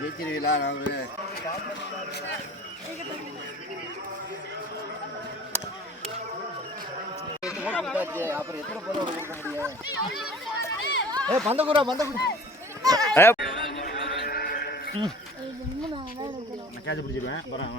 ஜெயிச்சிருவீங்களா? அப்புறம் எத்தனை பேர் கொடுக்க முடியும்? பந்தகுரா கேட்ச் பிடிச்சிருவேன். அப்புறம்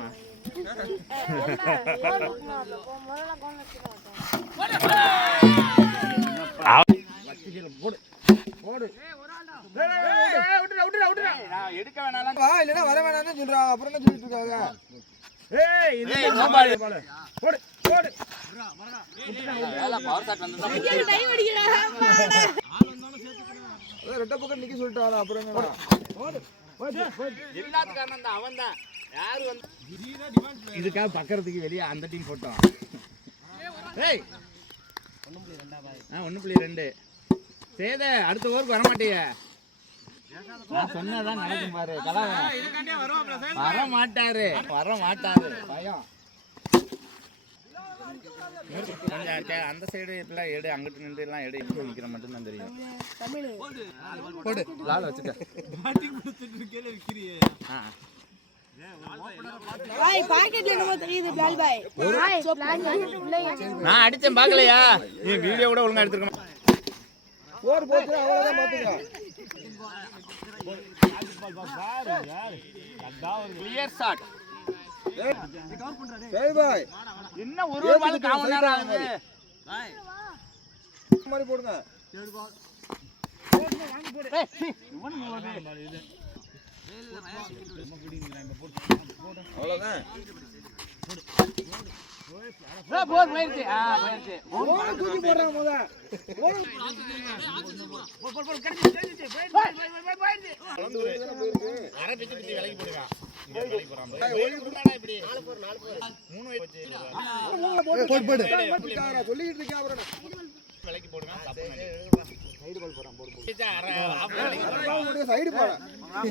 எடுக்க வேணாம் இல்லைன்னா வர வேணாம்னு சொல்றா. அப்புறம் என்ன சொல்லிட்டு இருக்காங்க? ரெட்ட பக்கம் நிக்க சொல்லிட்டாங்க. அப்புறம் எல்லாத்துக்காரன் அவன் தான். யாரு வந்து இதுக்காக பக்கறதுக்கு வெளியே அந்த டீம் போட்டோம். 1.2 சேத அடுத்த ஓவருக்கு வர மாட்டீங்க. நான் சொன்னதான் நடக்கும் பாரு. வர மாட்டாரு பயம். அந்த சைடு எல்லாம் எடு, அங்கிட்டு நின்று எல்லாம் எடு. இப்போ நிக்கிற மட்டும் தான் தெரியும். போடு லால வச்சுக்க. நான் அடிச்சேன் பாக்கலையா? நீ வீடியோ கூட ஒழுங்கா எடுத்துருக்கணும். என்ன ஒரு பால் காமன் நேரம் ஆகுது. மாதிரி போடுங்க. அவ்வளவுதான்.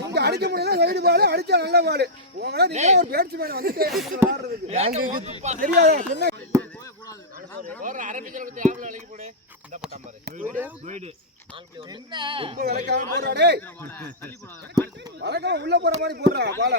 சொல்லிட்டு அடிக்க முடியல. சைடு பால் அடிச்சா நல்ல பால். நீங்க ஒரு பேட்ஸ்மேன் வந்துட்டு உள்ள போற மாதிரி போடுறா பால.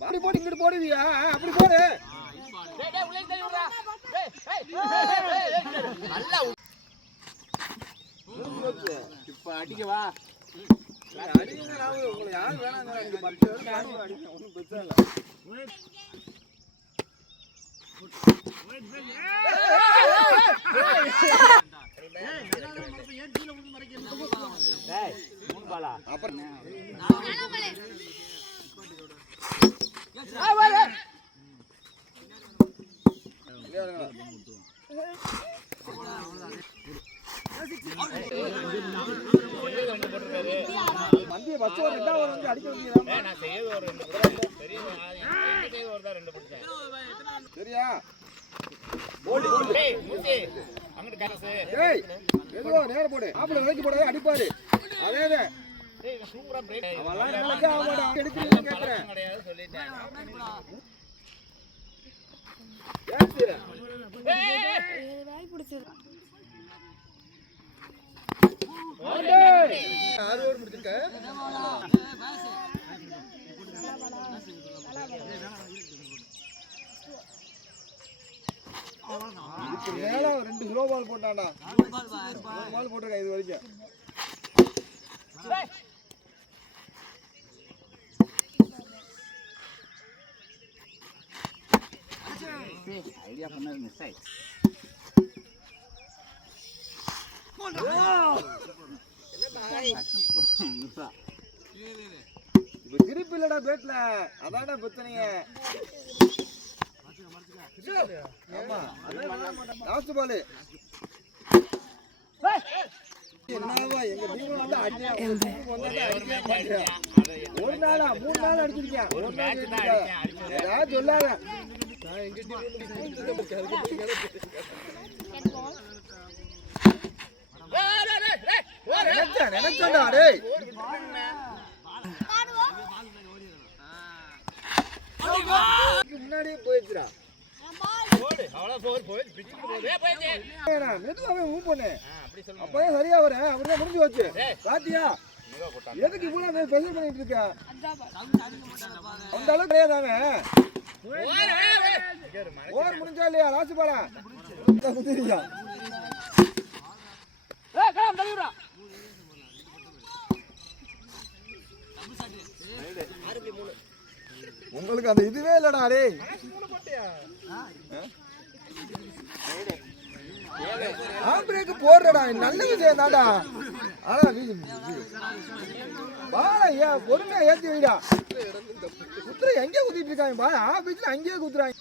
அப்படி போட்டு இங்கிட்டு போடுவியா? அப்படி போடு. இப்ப அடிக்கவா? அடிங்க. உங்களை யாரும் வேணாங்க. 10 பேருக்கு அடிக்க ஒன்றும் பிரச்சனை இல்லை. மந்திய பஸ் ஒரு 2 ஓவர் வந்து அடிக்க வேண்டியதா? நான் செய்யவே ஒரு 2 பெரிய ஓவர் தான் 2 போட்டேன். சரியா? போடு டேய் மூசி அங்க கரசு. டேய் ஏதோ நேரா போடு. ஆப்ல வளைக்கி போடு. அடிப்பாரு. அதேதே. டேய் சூப்பரா பிரேக். அவலாம் நமக்கு ஆவடா எடுத்துறீங்க கேக்குறேன். கிடையாது சொல்லிட்டேன். ஏத்துற. ஏய் வாய் புடிச்சது. ஓடே 6 ஓவர் முடிச்சிருக்க. இதுக்கு மேல 2 ஸ்லோ பால் போட்டான்டா. 3 பால் போட்டுருக்க இது வரைக்கும். ஐடியா பண்ணது மிஸ் ஆயிடுச்சு. இப்ப கிரிப் இல்லடா பேட்ல. அதான்டா பிரச்சனையே. ஆமா லாஸ்ட் பால். என்னவா எங்க டீம் வந்து அடியா ஒரு நாளா 3 நாள் அடிச்சிருக்கேன். ஒரு மேட்ச் தான் அடிச்சேன். ஏதா சொல்லாத. நினைச்சா டேய் முன்னாடியே போயிடுச்சுடா. மெதுவாவே மூவ் பண்ணு. அப்பதான் சரியா வரேன். அப்படிதான் முடிஞ்சு வச்சு பாத்தியா? எதுக்கு இவ்வளவு ஸ்பெஷல் பண்ணிட்டு இருக்க? அந்த அளவுக்கு கிடையாது. ஓவர் முடிஞ்சா இல்லையா? ராசி பாடா குதிரியா? உங்களுக்கு அந்த இதுவே இல்லடா டேய். பிரேக் போடுறடா, நல்ல விஷயம் தான்டா. ஆனா பாயா பொறுமையா ஏத்தி வைடா. குத்துற எங்கே குத்திட்டு இருக்காங்க பாயா? பீச்ல அங்கேயே குத்துறாங்க.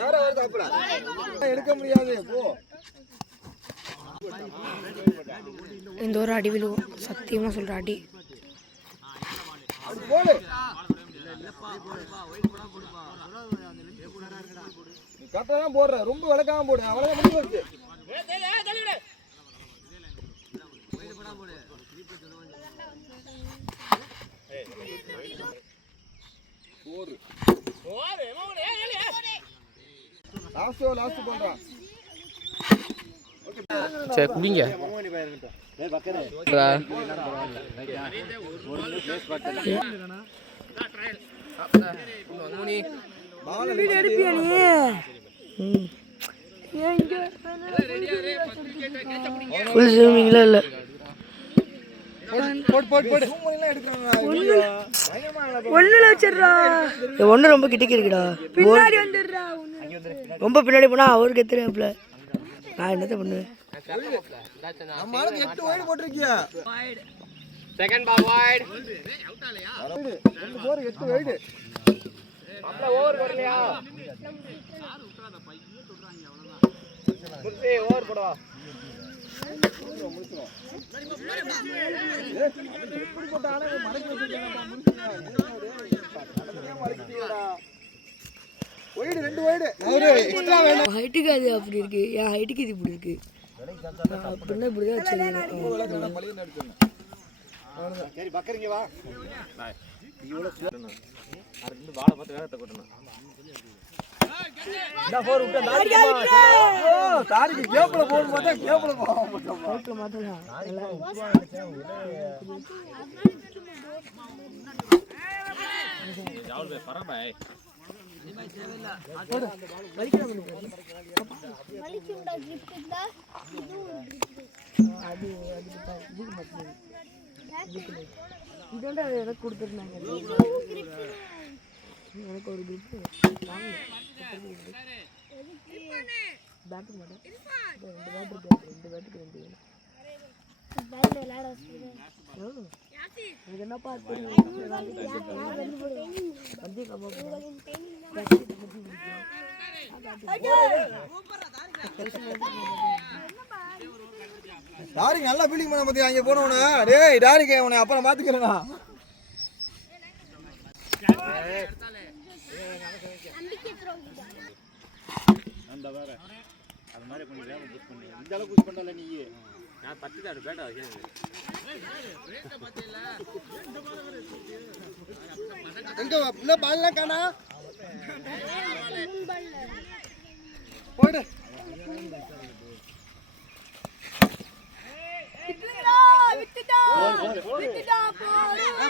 வேற வருது அப்படா எடுக்க முடியாது. போ இந்த ஒரு அடி விழுவும் சத்தியமா சொல்ற அடி. போடு கரெக்டாக போடுற, ரொம்ப விளக்காம போடு. அவ்வளோ முடிவு இருக்கு. லாஸ்ட் பண்றான். சரி குடிங்க. எடுப்பியா நீ? ஃபுல் ஜூமிங்ல இல்ல. ஒண்ணுல வச்சிடுறா. ஒண்ணு ரொம்ப கிட்டக்கு இருக்குடா. பின்னாடி வந்துடுறா. ரொம்ப பின்னாடி போனா அவருக்கு எத்துறாப்ல. நான் என்னத்த பண்ணுவேன்? நம்ம ஆளுக்கு 8 வைடு போட்டுருக்கியா? Second ball wide. அவுட் ஆலையா? 2 போர் 8 வைடு. அப்பல ஓவர் வரலையா? குர்சி ஓவர் போடா. எப்படி போட்டானே மடக்கி வச்சிருக்கானே மடக்கிட்டீங்கடா. Wide 2 wide. அவரே எக்ஸ்ட்ரா வேணும். ஹைட்டுக்கு அது அப்படி இருக்கு. என் ஹைட்டுக்கு இது இப்படி இருக்கு. அப்படின்னா இப்படிதான் வச்சிருக்கேன். சரி பக்கறிங்க வா. இவ்வளவு சுத்தணும். அதுக்கு பால பார்த்து வேகத்தை கொட்டணும். இந்த போர் விட்டு தாரிக்கு கேப்ல போடு பார்த்தா கேப்ல போவாம ஹைட்ல மாத்தலாம். யாவல் பே பரா பாய். போடு. வலிக்கலாம் நீ. வலிக்கும்டா கிரிப் இருந்தா அது இதுக்கு மட்டும். இதோட எனக்கு கொடுத்துருந்தாங்க. எனக்கு ஒரு கிரிப் வாங்க. பேட்டரி மாட்டேன். 2 பேட்டரி வந்து பேட்ல விளையாட வச்சிருக்கேன். இது என்ன பார்த்து வந்து கம்மா டாரிக்கு நல்லா ஃபீலிங் பண்ண பத்தி அங்க போனவனே. டேய் டாரிக்கு அவனை அப்புறம் பாத்துக்கிறேனா. நம்பிக்கை த்ரோங்க அந்த வேற அது மாதிரி கொஞ்சம் வேகம் புஷ் பண்ணி இந்த அளவுக்கு புஷ் பண்ணல நீ. நான் 10 தாடு பேட்டா கேக்குது. எங்க இல்ல பால்ல காணா. முன்பல்ல போடு. விட்டுடா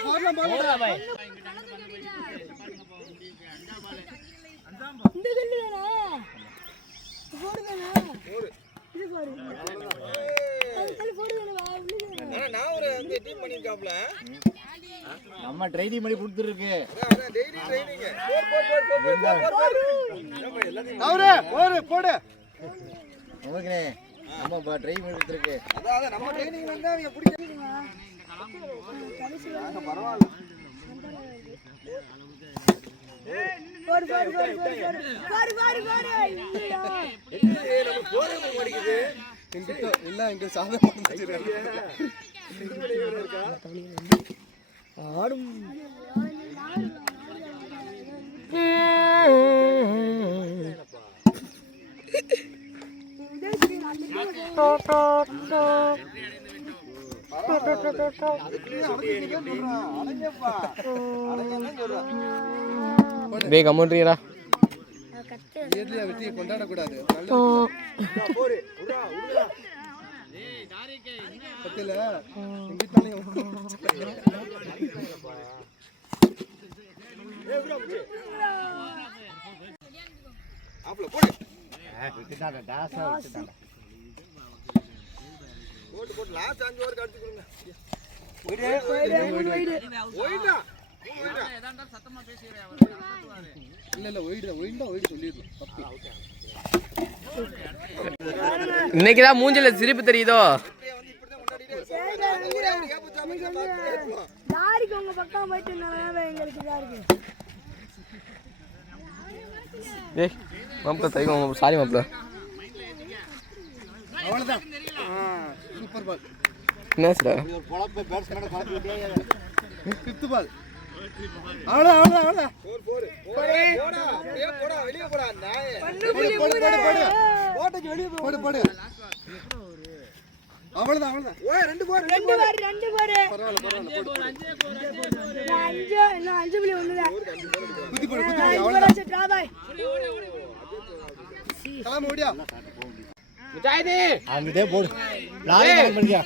போடலாம் போடா பாய். இந்த கல்லு தானா போடுதானா போடு. இது போடு. கல்லு போடுதானா வா உள்ளே. நான் ஒரு அந்த டீம் பண்ணிருக்காப்ல. நம்ம ட்ரைனிங் பண்ணி கொடுத்துருக்கு. அதான் டெய்லி ட்ரைனிங். போடு. அவரே போடு. ஓகே நம்ம ட்ரைனிங் பண்ணி கொடுத்துருக்கு. அதான் நம்ம ட்ரைனிங்ல இருந்தா அவங்க பிடிக்கிறீங்க. பரவாயில்ல. போடு நம்ம போறது மாட்டேங்குது. இல்ல இங்க சாதம் ஆடும் டேய் கமெண்ட்ரிடா வெற்றியை கொண்டாடக்கூடாது பத்தில போட்டு லாஸ்ட் 5 ஓவர் கடிச்சு கொடுங்க. இன்னைக்குதான் மூஞ்சில சிரிப்பு தெரியுதோ லாரிக்கு உங்க பக்கம் போயிட்டு எங்களுக்கு இதா இருக்கு. ஏய் மாப்ள தைங்க சாரி மாப்ள அவ்வளவுதான் சூப்பர் பால் என்ன சார் பொளப்ப பேட்ஸ்மேன் பாத்துட்டே 5th பால் அவ்வளவுதான் 4 போடா அப்படியே போடா வெளிய போடா நாயே போட்டுக்கு வெளிய போடு அவ்வளவுதான் ஓய் 2 போடு பரவாயில்லை போடு 5 புள்ளி 1 தான் குத்தி போடு அவ்வளவுதான் டிராபாய் கலாம் ஓடியா முஜாஹித் அங்கதே போடு லாரி மேன் பண்ணியா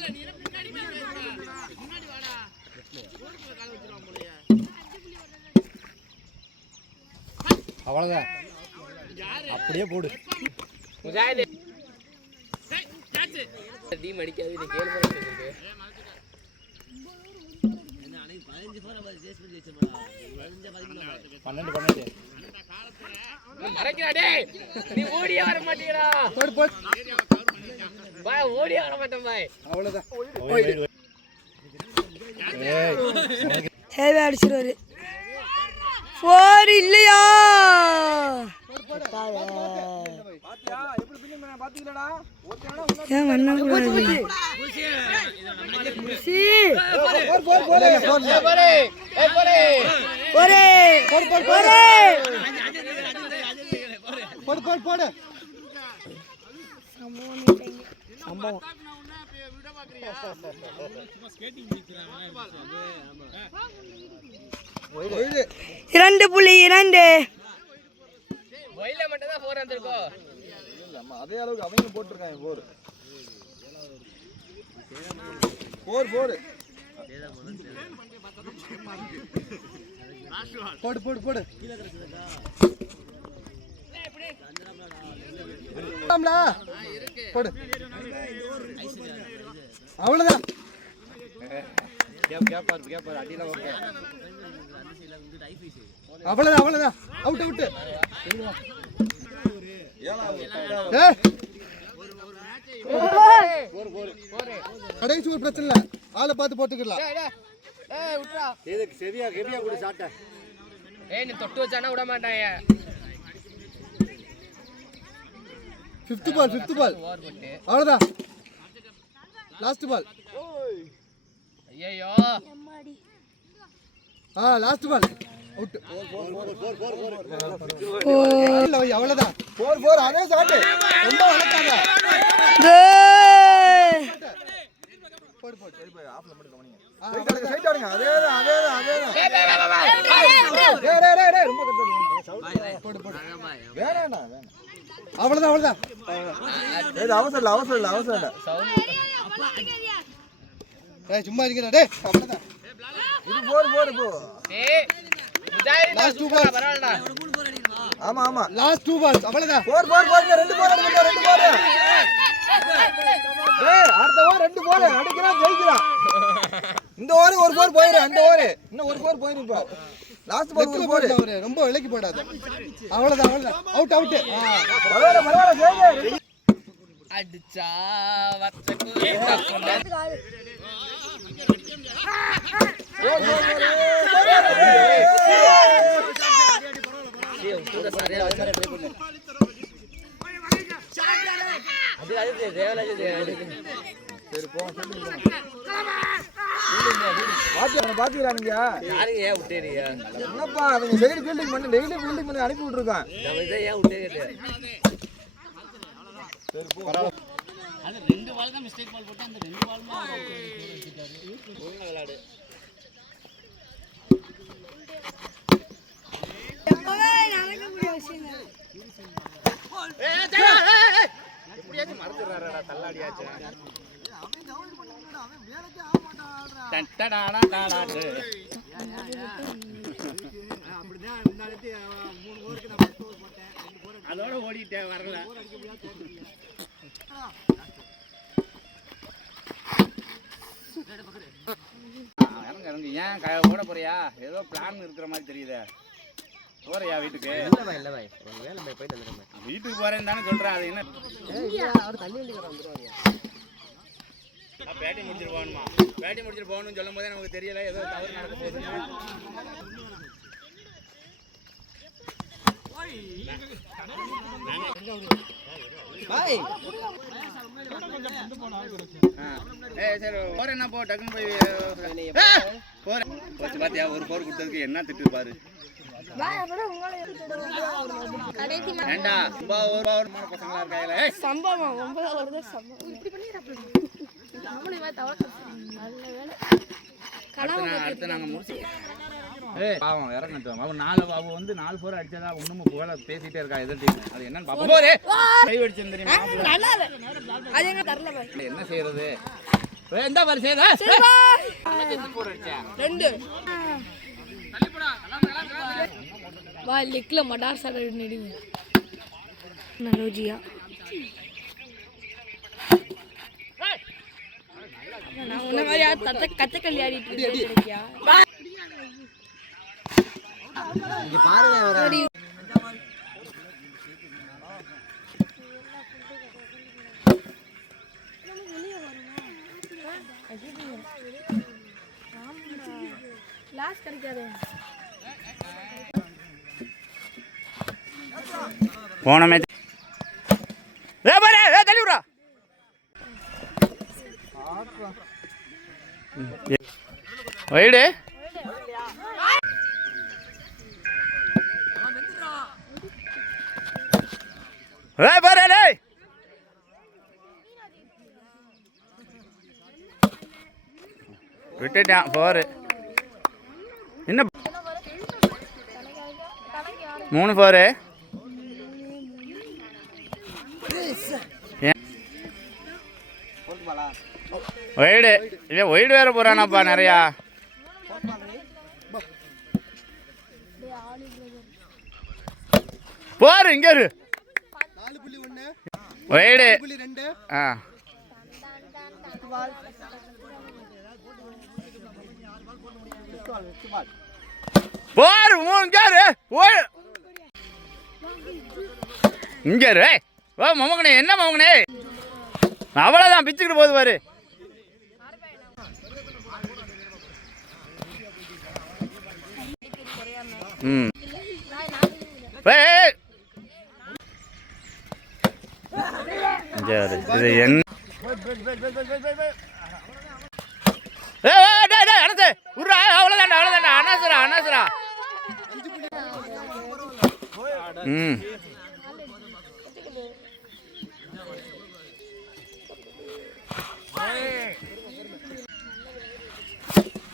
அவ்வளவுதான் அப்படியே போடு முஜாஹித் டீம் அடிக்காது நீ கேள் போற சொல்லிட்டு என்ன அன்னைக்கு 15 போற மாதிரி சேஸ் பண்ணி வெச்சமா 12 மறக்கடா டேய் நீ ஓடியே வர மாட்டீங்கடா போடு பா ஓடியே வர மாட்டேன் பாய் அவ்வளவுதான் ஹேவி அடிச்சிருவாரு 4 இல்லையா பாத்தியா எப்படி பின்னிங் பண்ண பாத்தீங்களடா ஓகேடா ஏன் மண்ண கூடாது போடு சம்பவம் 2.2 ஒயில மட்டும் தான் 4 வந்திருக்கோ ஆமா அதே அளவுக்கு அவங்க போட்டுருக்காங்க 4 போடு போடு அவ்வளவுதான் அவ்வளவுதான் அவுட் கடைசி ஒரு பிரச்சனை இல்ல ஆளை பார்த்து போட்டுக்கலாம் நீ தொட்டு வச்சானா விட மாட்டாங்க 5th பால் அவ்வளவுதான் லாஸ்ட் பால் ஐயோ லாஸ்ட் பால் அவுட் அவ்வளவுதான் 4 அதே ஷாட் ரொம்ப வளர்த்தாங்க போடு சரி போய் ஆஃப்ல மட்டும் கவனிங்க சைட் ஆடுங்க அதேதான் டேய் ரொம்ப கத்துறீங்க போடு வேணாண்ணா அவ்வளவுதான் ஏய் அவசரம் இல்ல டேய் சும்மா இருக்கடா டேய் அவ்வளவுதான் இது போடு போ டேய் முஜாஹித் லாஸ்ட் 2 பால் பரவாயில்லடா ஆமா லாஸ்ட் 2 பால் அவ்வளவுதான் 4 2 பால் அடிங்க 2 பால் டேய் அடுத்த ஓவர் 2 பால் அடிக்கிறான் ஜெயிக்கிறான் இந்த ஓவர் ஒரு பால் போயிரு அந்த ஓவர் இன்னும் ஒரு பால் போயிரு இப்போ லாஸ்ட் பால் ஒரு பால் ரொம்ப விலைக்கு போடாத அவ்வளவுதான் அவுட் பரவாயில்லை ஜெயிங்க அடிச்சா வச்சக்கு தக்குண்டா பாத்தீங்களா நீங்க ஏன் விட்டேறீங்க என்னப்பா அவங்க சைடு ஃபீல்டிங் பண்ணி டெய்லி ஃபீல்டிங் பண்ணி அனுப்பி விட்டுருக்கான் ஏன் விட்டே அது 2 பால் தான் மிஸ்டேக் பால் போட்டு அந்த 2 பால்மா ஒழுங்கா விளையாடு. எப்படியாச்சும் மறந்துடுறாரா தள்ளாடியாச்சு. அதோட ஓடிட்டேன் வரல. இறங்கு ஏன் ஓட போறியா? ஏதோ பிளான் இருக்கிற மாதிரி தெரியுது. போறியா வீட்டுக்கு? வீட்டுக்கு போறேன்னு தானே சொல்றேன். அது என்ன பேட்டி முடிச்சுட்டு போகணுமா? பேட்டி முடிச்சுட்டு போகணும்னு சொல்லும் போதே நமக்கு தெரியல ஏதோ தவறு நடக்க போகுது. சரி போறேன்னா போ, டக்குன்னு போய் போறேன். பாத்தியா ஒரு போர் கொடுத்ததுக்கு என்ன திட்டு பாரு. ஏண்டா ஒரு பசங்களா இருக்காங்களே. சம்பவம் 9வது வருது சம்பவம். இப்படி பண்ணிடுறாப்ல. நாமளே வா தவற நல்ல வேளை. அடுத்து நாங்க முடிச்சு பாவம் இறங்கட்டும். அவன் வந்து 4 போர் அடிச்சதா ஒண்ணுமே போல பேசிட்டே இருக்கா. எதிர் டீம் அது என்னன்னு பாப்போம். போரே கை வெடிச்சேன் தெரியுமா? நல்லா இல்ல. அது எங்க தரல பாரு. என்ன செய்யறது? எந்த மாதிரி செய்தா? எந்த போர் அடிச்சா? 2 தள்ளி போடா. வா லெக்ல மடார் சாட நடிங்க. நலோஜியா நான் உன்ன மாதிரி கத்தக்கல்லி ஆடிட்டு இருக்கேன். இங்க பாருங்க லாஸ்ட் கிடைக்காது. போன மேட்ச் தள்ளி விடுறா. வைடு விட்டுட்டான். போரு என்ன 3 போரு. ஒயிடு இல்லை ஒயிடு வேற போறானாப்பா நிறையா. போரு இங்க இரு. 4.1 ஒயிடு 4.2 ஆ போரு இங்க இரு. ஓ மமகனே என்ன மமகனே அவ்வளோதான் பிச்சுக்கிட்டு போகுது பாரு. ம் இது என்ன அவ்வளோதாண்டா அவ்வளோதாண்டா அனாசரா அனாசரா. ம்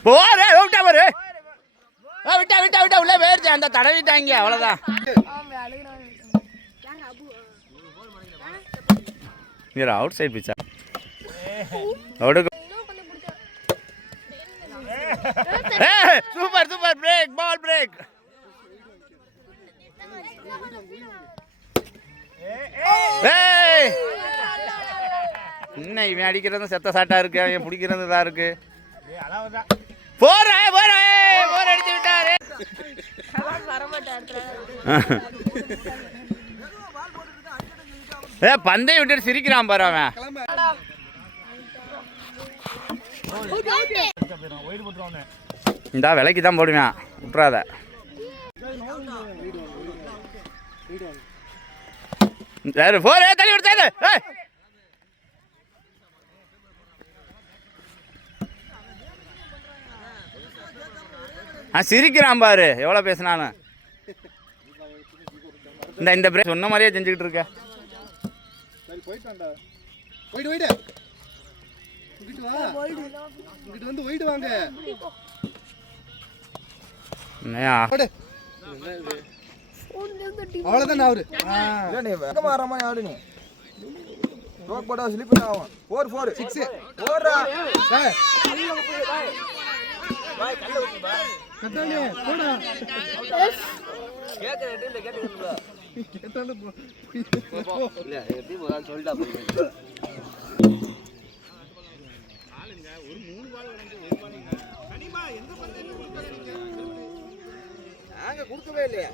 போரு விட்டா பாரு. விட்டா விட்டா விட்டா உள்ள போயிருச்சு. அந்த தடவிட்டாங்க அவ்வளோதான். அவுட் சைட் பிச்சா super super break ball break. என்ன இவன் அடிக்கிறது செத்த சாட்டா இருக்கு, அவன் பிடிக்கிறது தான் இருக்கு. போற போற போர் அடிச்சு விட்டாரு. பந்தையை விட்டு சிரிக்கிறான் பாரு அவன். இந்த விலைக்கு தான் போடுவேன் விட்டுறாத. சரி போர் தள்ளி விடுத்தாது. சிரிக்கிறான் பாரு எவ்வளோ பேசினாலும். இந்த பிரேக் சொன்ன மாதிரியே செஞ்சுக்கிட்டு இருக்க. இங்கிட்டு வா. இங்கிட்டு வந்து ஒயிட் வாங்க. போடு. அவ்வளவுதான் அவரு. இல்ல நீ வேகமா வர மாதிரி ஆடு நீ. ரோக் போட்டா ஸ்லிப் ஆகும். 4 6 ஓடுறா. டேய். கட்டானே போடா. கேட்டானே போ. இல்ல எப்படி போறான்னு சொல்லிட்டா போறீங்க. நாங்க கொடுக்கவே இல்லையா?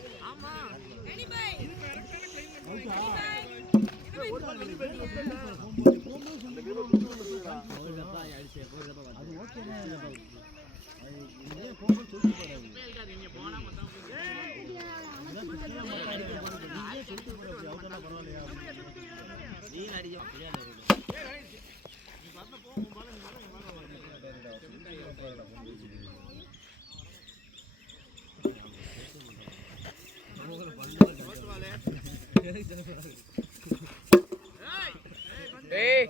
ஏய்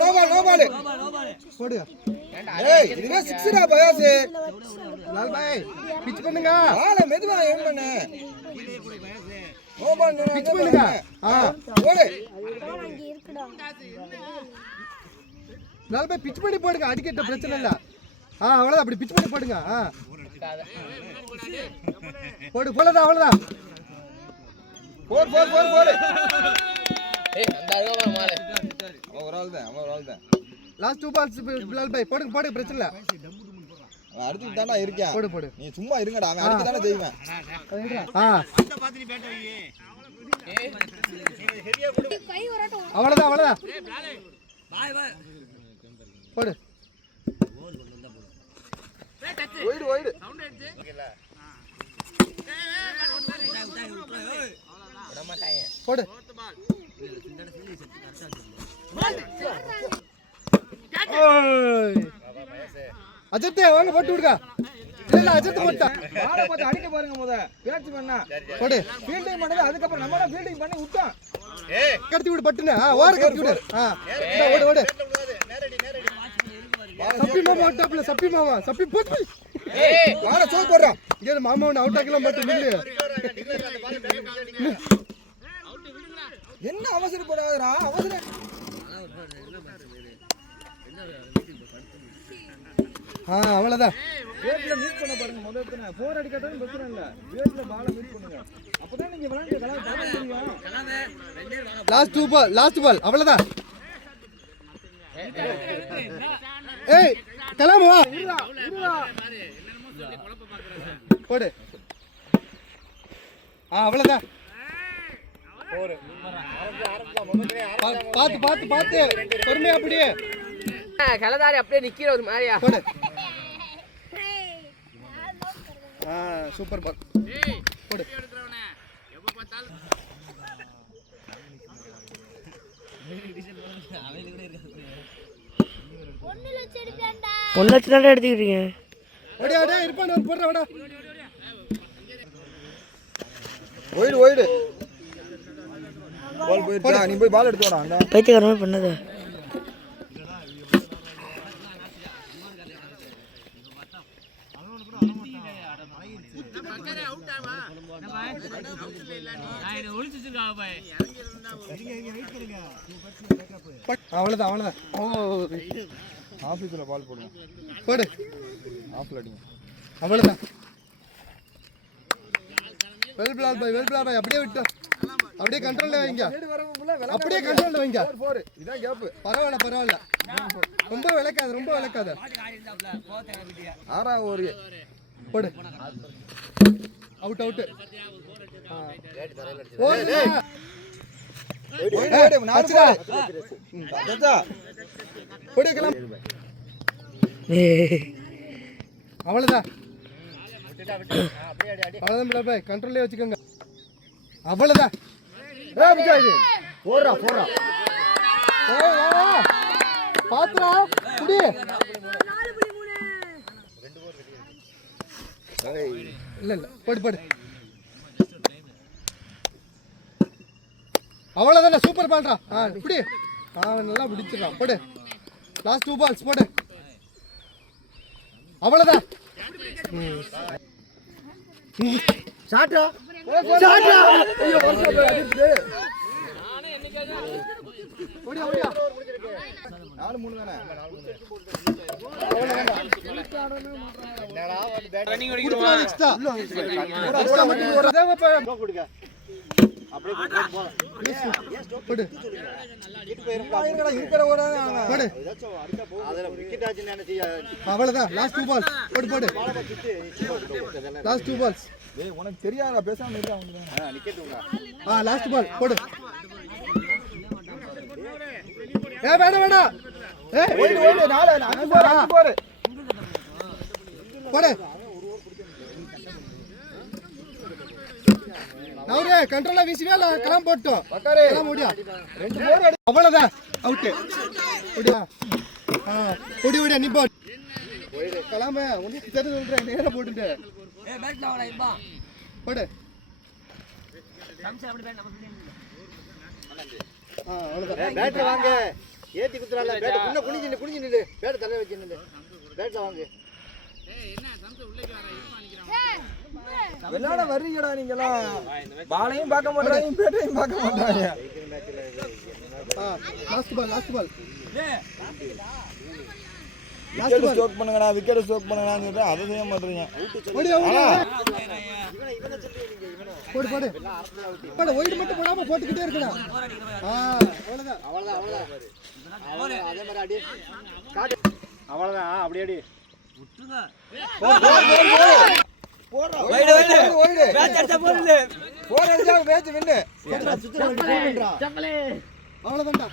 நோ பால். போடு. ஏய் இதுவே 6 டா பயாஸ். லால் பாய் பிச் பண்ணுங்க. ஆள மெதுவா ஏம் பண்ணு. நோ பால் பிச் பண்ணுங்க. ஓடு. லால் பாய் பிச் பண்ணி போடுங்க. அடிக்கட்ட பிரச்சனை இல்ல. அவ்வளவுதான். அப்படி பிச் பண்ணி போடுங்க. போடு. அவ்வளவுதான். 4 ஏய் அந்த அழகா மாறு. அவன் ஒரு ஆள் தான். லாஸ்ட் 2 பால்ஸ் லால் பாய் போடுங்க பிரச்சனை இல்ல. அவன் அடிச்சுட்டு தானே இருக்கான். போடு. நீ சும்மா இருங்கடா. அவன் அடிச்சு தானே செய்வேன். அவ்வளவுதான். போடு. ஒயிடு. போடு. அஜித் வாங்க போட்டு விடுங்க. இல்ல அஜித் போட்டா. பாலை பார்த்து அடிக்க பாருங்க முத. பேட்ச் பண்ணா. போடு. ஃபீல்டிங் பண்ணது அதுக்கப்புறம் நம்ம தான் ஃபீல்டிங் பண்ணி விட்டோம். கடத்தி விடு பட்டுனே. ஓர கடத்தி விடு. ஓடு. சப்பி மாமா போட்டு. ஏய் வாடா சோக் போடுறா. இங்க மாமாவன அவுட் ஆக்கலாம் மாட்டே நில்லு. என்ன அவசரப்படாதடா. அவசரம். அவ்வளவுதான். பேட்ல மீட் பண்ண பாருங்க முதல்ல எத்தனை 4 அடிக்கட்டாலும் பிரச்சனை இல்ல. பேட்ல பாலை மீட் பண்ணுங்க. அப்பதான் நீங்க விளையாண்டு கலா முடியும். லாஸ்ட் பால் அவ்வளவுதான். ஏய் கலாம் வா. போடு. அவ்வளவுதான். பாத்து பொறுமையா அப்படியே. கலதாரி அப்படியே நிக்கிற ஒரு மாதிரியா. போடு. சூப்பர் பால். போடு. ஒன்னு லட்சம் எடுத்துக்கிறீங்க. ஓடியா இருப்பான் போடுறா. ஒயிடு. பால் போயிடுச்சா? நீ போய் பால் எடுத்து வாடா. பைத்தியக்காரமா பண்ணது. அவ்வளவுதான். ஆபீஸ்ல பால் போடுங்க. போடு. ஆஃப்ல அடிங்க. அவ்வளவுதான். வெல் பிளால் பாய் அப்படியே விட்டு. அப்படியே கண்ட்ரோல்ல வைங்க. அப்படியே கண்ட்ரோல்ல வைங்க. 4 இதான் கேப். பரவாயில்ல. ரொம்ப விளக்காத. ஆறா ஒரு போடு. அவுட். அவ்வளவுதான். கண்ட்ரோல்லே வச்சுக்கோங்க. அவ்வளவுதான். போடுறா பாத்துடா குடி. இல்ல இல்ல போடு போடு. அவ்வளவுதானே, சூப்பர் பால்ரா. இப்படி அவன் நல்லா பிடிச்சிடறான். போடு, லாஸ்ட் 2 பால்ஸ் போடு. அவ்வளவுதான். ஷாட்டா ஷாட்டா. ஐயோ வருஷம் அடிச்சு. ஓடியா ஓடியா. 4-3 தானே. என்னடா வந்து பேட் ரன்னிங் அடிக்குறோம். எக்ஸ்ட்ரா எக்ஸ்ட்ரா மட்டும் ஒரு தேவை கொடுங்க. அப்படியே போடு. போடு. இட்டு போயிருடா. இருக்கிற ஓட போடு. ஏதாச்சும் அடிச்சா போ. அதல விக்கெட் ஆச்சுன்னு என்ன செய்ய. அவ்வளவுதான். Last 2 balls. போடு போடு. Last 2 balls. டேய் உனக்கு தெரியாதா பேசாம இருடா அவங்க. நிக்கட்டுங்க. லாஸ்ட் பால் போடு. வேணா வேணா. ஓடு ஓடு 4 5 போடு. போடு. நவுரே கண்ட்ரோலா வீசிவே இல்ல கலாம் போட்டோம். பக்காரே கலாம் ஓடியா. 2 போர் அடி. அவ்வளவுதான். அவுட். ஓடியா. ஓடி ஓடியா நீ போடு. கலாமே உனக்கு தெரிஞ்சு சொல்றேன் நேரா போட்டுட்டு. பேட்ல வாடா இப்பா. போடு. சம்சா அப்படி பேட் நம்ம பிடிங்க. அவ்வளவுதான். பேட் வாங்க. ஏத்தி குத்துறால பேட் குள்ள குனிஞ்சு நில்லு. பேட் தலை வச்சு நில்லு. பேட்ல வாங்க. விளையாட வர்றீங்கடா நீங்கலாம். பாலையும் பார்க்க மாட்டாங்க, பேட்டையும் பார்க்க மாட்டாங்க. Last ball last ball. Wicket stroke பண்ணுங்கடா, விக்கெட் ஸ்ட்ரோக் பண்ணுங்கடான்னு சொல்லிட்டு அதை செய்ய மாட்டீங்க. ஓடி ஓடி. போடு போடு. போடு ஒயிட் மட்டும் போடாம போட்டுக்கிட்டே இருக்கடா. அவ்வளவுதான். அவ்வளவுதான். அதே மாதிரி அடி. காட்டு. அவ்வளவுதான். அப்படியே அடி. விட்டுங்க. போடுறா. Wide wide. பேட்ச் அடிச்சா போடுல. போர் அடிச்சா மேட்ச் வின்னு. சப்பலே. அவ்வளவுதான்டா.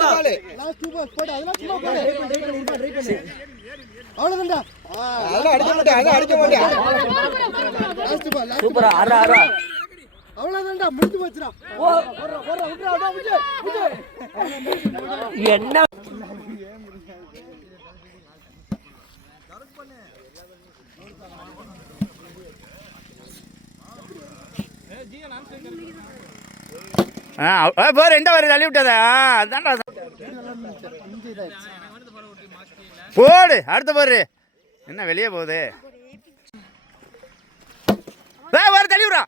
பால். லாஸ்ட் 2 பால் போடு. அதெல்லாம் சும்மா போடு. ட்ரை பண்ணு. அவ்வளவுதான்டா. அதெல்லாம் அடிக்க மாட்டேன், அதெல்லாம் அடிக்க மாட்டேன். Last ball. சூப்பரா ஆறா ஆறா. அவ்வளவுதான்டா முடிஞ்சு போச்சுடா. போடுறா போடுறா விட்டுடா அதான் விட்டு. என்ன போர் எந்த வர தள்ளி விட்டதா அதான்டா. போடு அடுத்த போரு. என்ன வெளியே போகுது. வர தள்ளி விடுறா.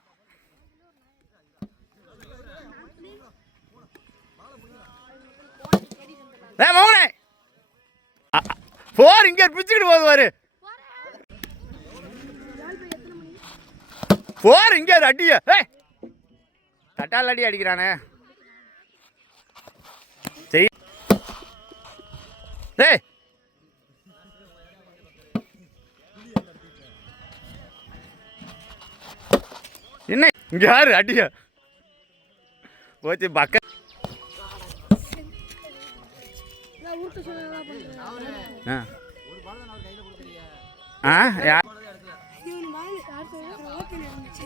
மௌனே போர் இங்க பிச்சுக்கிட்டு போகுது பாரு. போர் இங்க அடிய தட்டால் அடி அடிக்கிறானே. சரி டேய் என்ன இங்க யாரு அடிய போச்சு பக்க.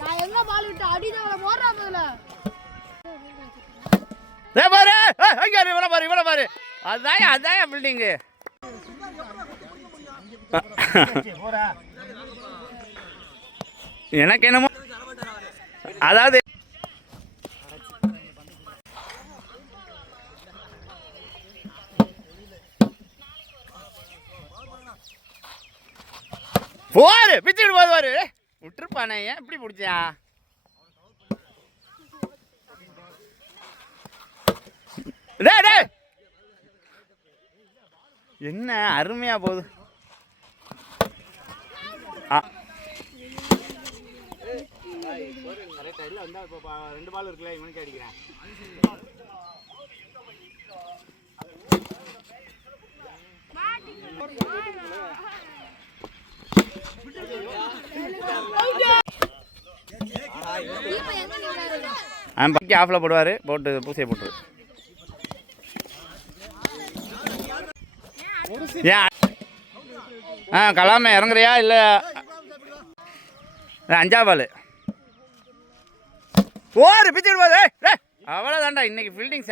நான் எங்க பால் விட்டு அடிதான் போடுறா முதல்ல. பாரு இவன பாரு. அதான் பில்டிங்கு. எனக்கு என்னமோ அதாவது போரு பிச்சுக்கிட்டு போது பாரு. விட்டுருப்பானே ஏன் இப்படி பிடிச்சா. என்ன அருமையா போகுது. ரெண்டு பால் இருக்குல்ல இவனுக்கு அடிக்கிறேன். பக்கி ஆஃப்ல போடுவாரு. போட்டு பூசையை போட்டுரு. கலாமே இறங்குறியா இல்லை? 5ஆம் பால் போரு பிச்சுட்டு போது. அவ்வளோதான்டா இன்னைக்கு ஃபீல்டிங்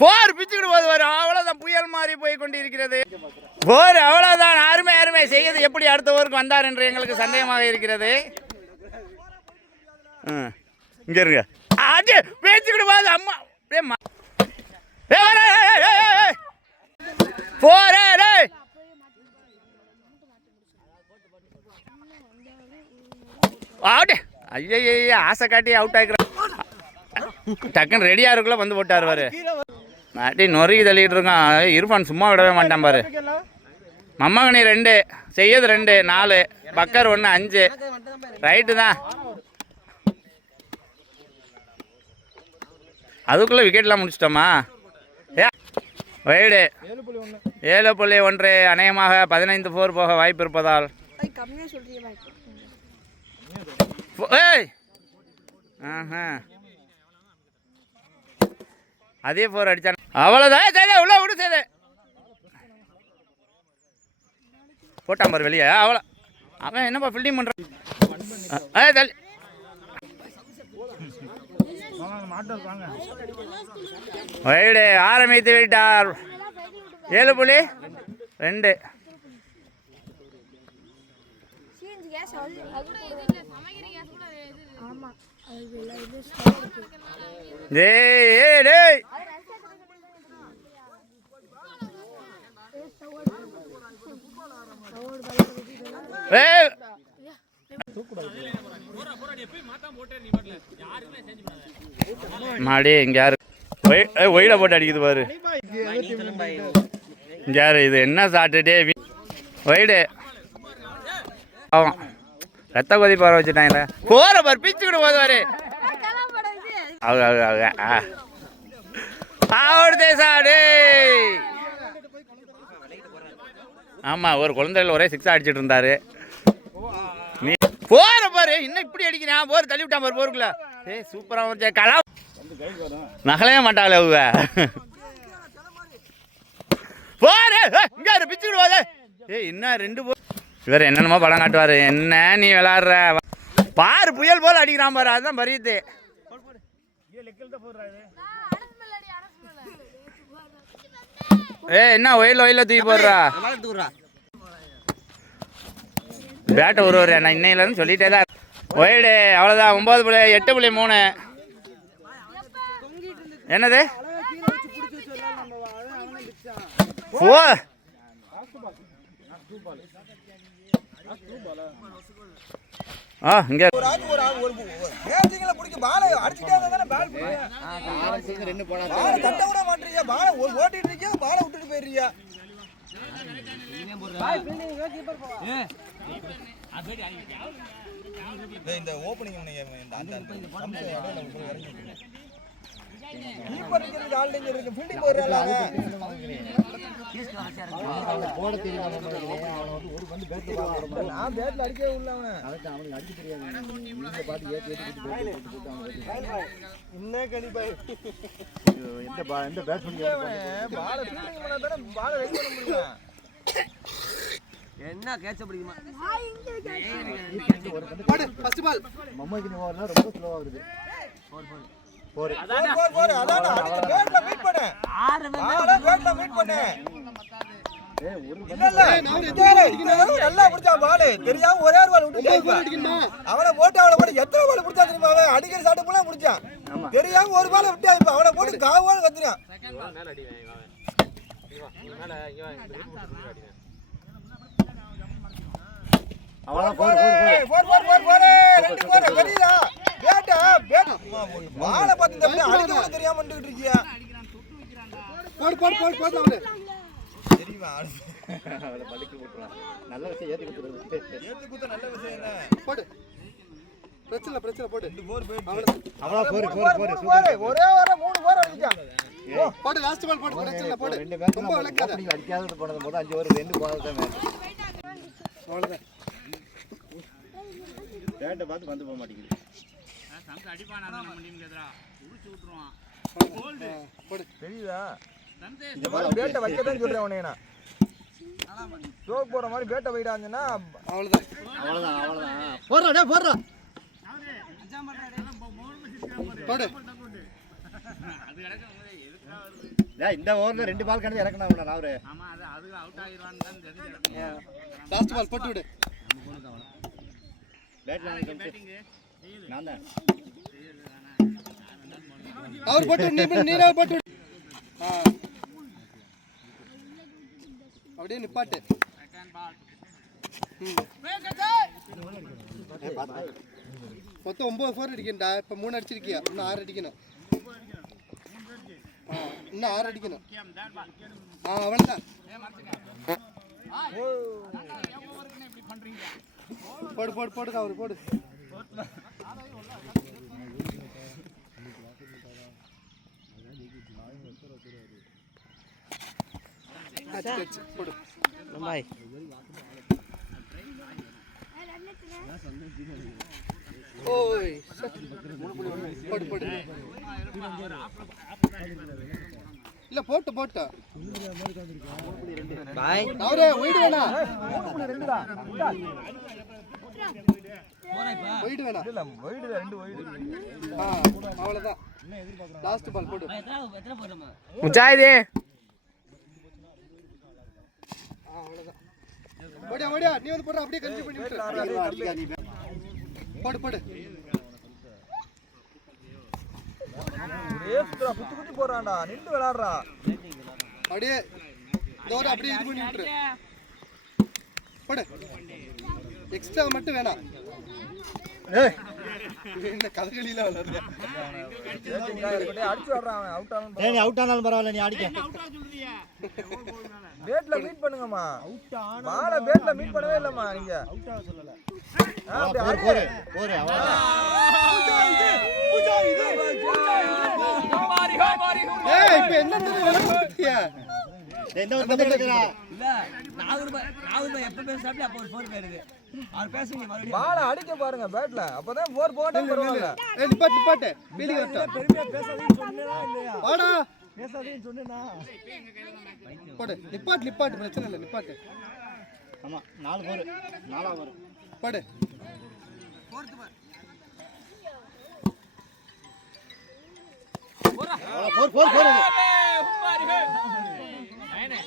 போர் பிச்சுக்கிட்டு போது வரும். அவ்வளோதான் புயல் மாறி போய் கொண்டு இருக்கிறது போர். அவ்வளோதான் அருமை அருமை செய்யது. எப்படி அடுத்த ஓருக்கு வந்தார் என்று எங்களுக்கு சந்தேகமாக இருக்கிறது. இங்கே இருங்க அது பேச்சுக்கிட்டு போது அம்மா போரே அவுட். ஐயா ஆசை காட்டி அவுட் ஆகிக்கிறான். டக்குன்னு ரெடியாக இருக்குள்ள வந்து போட்டார் பாரு. மாட்டி நொறுக்கி தள்ளிட்டு இருக்கான். இர்ஃபான் சும்மா விடவே மாட்டான் பாரு. மம்மகனி 2, செய்யது 2, 4, பக்கர் 1, 5. ரைட்டு தான். அதுக்குள்ளே விக்கெட்லாம் முடிச்சிட்டோமா? வைடு 7.1 அநேகமாக 15 4 போக வாய்ப்பு இருப்பதால் அதே 4 அடிச்சான். அவ்வளோதான். சரி உள்ள விடு. சரி போட்டான் பாரு வெளியே. அவ்வளோ அவன் என்னப்பா ஃபீல்டிங் பண்ணுறான். தள்ளி வைடு ஆரம்பித்து விட்டார். 7.2. மாடி இங்க யாரு ஒயில போட்டு அடிக்குது பாரு. இங்க யாரு இது என்ன சாட்டர்டே ஒயிடு ஆமாம் ரத்த கொதிப்பு வர வச்சுட்டாங்களே. போற பாரு பிச்சுக்கிட்டு போதுவாரு. ஆமா ஒரு குழந்தைகள் ஒரே 6 அடிச்சிட்டு இருந்தாரு. நீ போற பாரு இன்னும் இப்படி அடிக்கிறான். போர் தள்ளி விட்டான் பாரு போருக்குள்ள. சூப்பரா வந்துச்சு. கலா நகலையே மாட்டாங்களே அவங்க. போரு இங்க பிச்சுக்கிட்டு போதே. இன்னும் 2 போர். இவர் என்னென்னமோ படம் காட்டுவாரு. என்ன நீ விளாடுற பாரு புயல் போல அடிக்கிறான் பாரு. அதுதான் பரியத்து. என்ன ஒயில தூக்கி போடுறா. பேட்டை ஒரு நான் இன்னையிலேருந்து சொல்லிட்டே தான். ஒயிடு அவ்வளோதான். 9.8.3. என்னது ஓ இங்க இந்த ஓப்பனிங் என்ன கேட்ச பிடிக்குமா? ஃபர்ஸ்ட் பால் மம்மைக்கு நீ ஓவர்ல ரொம்ப ஸ்லோவா வருது. போர் அதான் அடிக்க பேட்ல மீட் பண்ணு. ஆளே பேட்ல மீட் பண்ணு. நல்லா பிடிச்சா பால் தெரியாம ஒரே ஒரு பால் விட்டு அவனை போட்டு அவளை போட்டு எத்தனை பால் பிடிச்சா தெரியுமா? அவன் அடிக்கிற சாட்டு போல பிடிச்சான். தெரியாம ஒரு பால் விட்டு அவனை போட்டு காவால் கத்துறான். தெரியாம இருக்கியா? நல்ல விஷயம் ஏத்தி குத்து. நல்ல விஷயம் என்ன போடு. பிரச்சனை போடு. ஒரே வர 3 போர் அடிச்சான். போடு லாஸ்ட் பால் போடு. பிரச்சனை போடு. ரொம்ப விளக்காத. அடிக்காதது போனது போது 5 ஓவர் 2 போறது தான் மேட்ச். அவ்வளவுதான். பேட்டை பார்த்து வந்து போக மாட்டேங்குது. சம்ஸ் அடிப்பானா நம்ம டீமுக்கு எதிரா உரிச்சு விட்டுருவான். கோல்ட் போடு. தெரியுதா? இந்த மாதிரி பேட்டை வைக்க தான் சொல்றேன் உன்னை நான். ஸ்ட்ரோக் போற மாதிரி பேட்டை வைடாங்கன்னா அவ்வளவுதான். போறடா. போடு. இந்த ஓவரில் 2 பால் கணக்கு இறக்கணும் அவரு. லாஸ்ட் பால் போட்டு விடு. நான் தான் அவர் போட்டு நீரா போட்டு விடு. அப்படியே நிப்பாட்டு. மொத்தம் 9 4 அடிக்கணும்டா. இப்போ 3 அடிச்சிருக்கியா, இன்னும் 6 அடிக்கணும். இன்னும் 6 அடிக்கணும். அவ்வளோதான். போடு போடு போடுங்க அவரு போடு. போடு. ஓய் போடு போடு. இல்ல போட்டு போட்டு அவரே ஒயிட் வேணா. 3.2டா. ஒயிட் வேணா. இல்ல ஒயிட் 2 ஒயிட். அவ்வளவுதான். லாஸ்ட் பால் போடு. முஜாஹிதே அவ்வளவுதான். ஓடியா ஓடியா நீ வந்து போடுற. அப்படியே கன்டினியூ பண்ணி விட்டு போடு போடு. ஏஸ்டா குத்து குத்து போறான்டா. நின்னு விளையாடுறா. அப்படியே இதோட அப்படியே இது பண்ணி விட்டுரு. போடு. எக்ஸ்ட்ரா மட்டும் வேணாம். ஏய் என்ன கதகளில விளையாடுற. அடிச்சு வர்றான் அவன். அவுட் ஆனாலும் நீ அவுட் ஆனாலும் பரவாயில்லை, நீ அடிக்க. பேட்ல மீட் பண்ணுங்கம்மா. பால பேட்ல மீட் பண்ணவே இல்லம்மா நீங்க. அவுட் ஆக சொல்லல. போரு போரு அவ்வளவுதான். ஏய் இப்போ என்ன விளையாடுறியா? என்ன வந்து நடக்குறா? இல்ல நாகூர் எப்ப பேசுறாப்ல அப்ப ஒரு 4 பேருக்கு அவர் பேசுங்க மறுபடியும். பால அடிக்க பாருங்க பேட்ல. அப்பதான் 4 போட்டா பரவாயில்லை. ஏய் நிப்பாட்டு நிப்பாட்டு. பீலி வரட்ட. பெருமையா பேசாதீன்னு சொன்னேனா இல்லையா? வாடா. பேசாதீன்னு சொன்னேனா? போடு. நிப்பாட்டு நிப்பாட்டு பிரச்சனை இல்ல நிப்பாட்டு. ஆமா 4 போர். 4 போர். போடு. போர்த்து பார். போர் போர் போர்.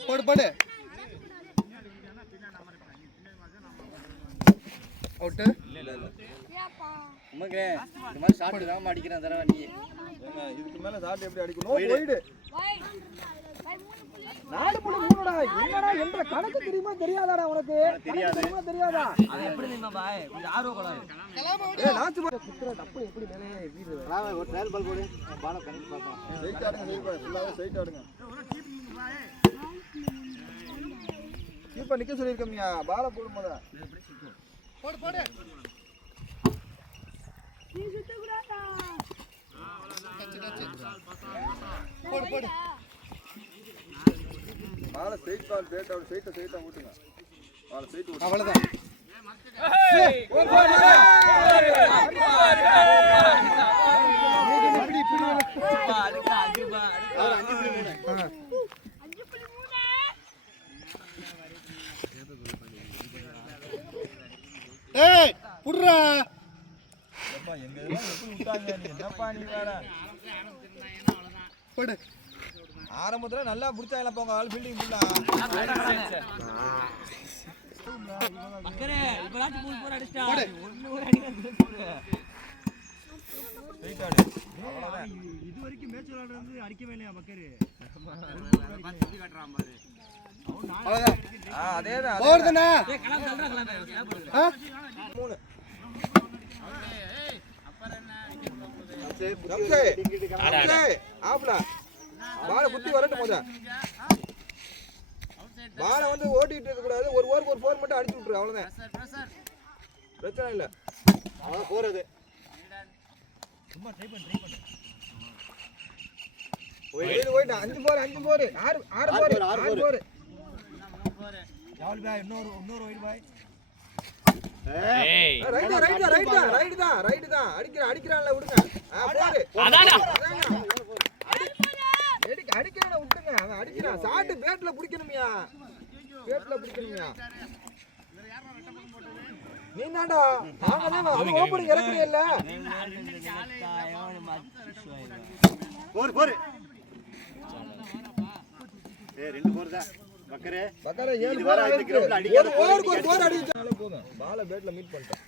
போடு போடு. அவுட். இல்ல இல்ல. உமகே இந்த மாதிரி ஷாட் தான் அடிக்கிறேன் தடவை நீ. இதுக்கு மேல ஷாட் எப்படி அடிக்கணும்? ஒயிட். 4.3டா. என்னடா என்ற கணக்கு தெரியுமா தெரியாதாடா உனக்கு? தெரியுமா தெரியாதா? அது எப்படி தெரியுமா பாய்? கொஞ்சம் ஆர்வம் கொள்ளாது. ஏய் லாஸ்ட் பால் குத்துற டப்பு எப்படி மேலே வீடு. ஒரு ட்ரையல் பால் போடு. பால கனெக்ட் பார்க்கலாம். ஸ்ட்ரைட் ஆடுங்க நீங்க. ஃபுல்லாவே ஸ்ட்ரைட் ஆடுங்க. கீப்பர் நிக்க சொல்லிருக்கீங்க. பால போடு முத. போடு போடு. நீ சுத்த கூடாதா? போடு போடு. பால ஸ்ட்ரைட் பால் பேட் அவுட் ஸ்ட்ரைட்டா ஊட்டுங்க. பால ஸ்ட்ரைட் ஊட்டு. அவ்வளவுதான். ஒரு பால். இப்படி இப்படி அதுக்கு அடிபா. 5.3. 5.3. ஏய் புடுறா. அப்பா எங்க எல்லாம் எப்படி விட்டாங்க நீ? என்னப்பா நீ வேற? போடு. ஆரம்பத்துல நல்லா புடிச்சாங்க போங்க. ஆல் ஃபீல்டிங் ஃபுல்லா. மக்கரே இப்பலாட்டி பூல் போற அடிச்சா. போடு. ஒண்ணு ஒரு அடிக்க போடு. ஸ்ட்ரைட் ஆடு. அவ்வளவுதான். இது வரைக்கும் மேட்ச் விளையாடுறது அடிக்கவே இல்லையா மக்கரே? அவ்வளவுதான். அதேதான். போறதுனா? ஏய் கலாம் சொல்றா கலாம் என்ன போடுற? 3. ஆப்ல பால குத்தி வரட்டும் போத. பால வந்து ஓட்டிட்டு இருக்க கூடாது. ஒரு ஓவருக்கு ஒரு 4 மட்டும் அடிச்சு விட்டுரு. அவ்வளவுதான். பிரச்சனை இல்ல. அவ்வளவு போறது. சும்மா ட்ரை பண்ணு. போயிடு 5 போர் 6 போர் 6 போர். யாவல் பாய் இன்னொரு ஒயிட் பாய். ஏய் ரைட் தான் அடிக்கிறான்ல விடுங்க. போடு. அதாடா. அடிக்கிறான விட்டுங்க. அவன் அடிக்கிறான். ஷாட் பேட்ல பிடிக்கணும்யா. நீ தான்டா. நாங்க தான் ஓபனிங் இறக்குறீல்ல. பக்கத்துல 7 போர் ஆயிருக்கு. ஒரு போருக்கு ஒரு போர் அடிச்சாலே போதும். பால பேட்ல மீட் பண்ணிட்டேன்.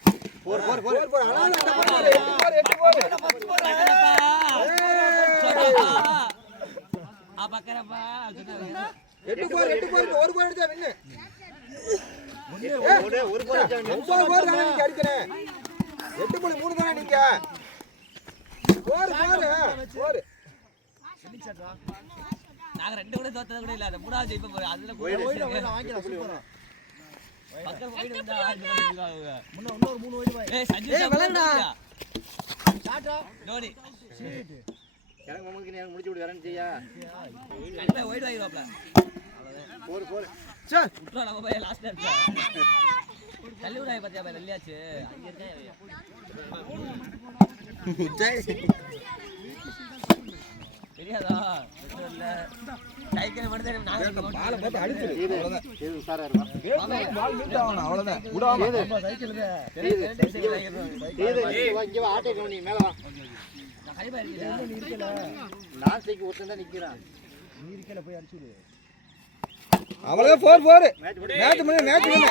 போர் அழகா என்ன பண்ணாரு? 8 போர். ஆ பக்கறப்பா 8 போர் ஒரு போர் அடிச்சா வின்னு. ஒரு போர் அடிச்சா வின்னு. 9 போர் தானே நீங்க அடிக்கிறேன். 8.3 தானே நீங்க. போர். நாங்க ரெண்டு கூட தோத்தது கூட இல்ல. அந்த மூணாவது ஜெயிப்ப போறோம். அதுல போய் வாங்கிடலாம் சூப்பரா பக்கற போய் வந்தா இன்னொரு 3 வைடு வாய் ஏய் சஞ்சீவ் விளையாடா ஷாட் டோனி எனக்கு மம்மனுக்கு நீ முடிச்சு விடு வரேன்னு செய்யா. கண்டிப்பா வைடு வாங்கிடுவாப்ல. போர். சே விட்றா நம்ம போய் லாஸ்ட் நேரத்துல தள்ளி விடாய் பாத்தியா பை நல்லியாச்சு. அங்க இருக்கேன் தெரியாதா இல்ல சைக்கிள் மட்டும் தெரியும். நாங்க பால போட்டு அடிச்சிரு. அவ்வளவுதான். இது சாரா இருமா. பால் மீட் ஆகணும் அவ்வளவுதான். விடாம சைக்கிள் இங்க வா ஆட்டே கவனி மேல வா. நான் கைபா இருக்கீங்க நான் சைக்கு ஒருத்தன் தான் நிக்கிறான். அவ்வளவுதான். 4 மேட்ச் முடிஞ்சு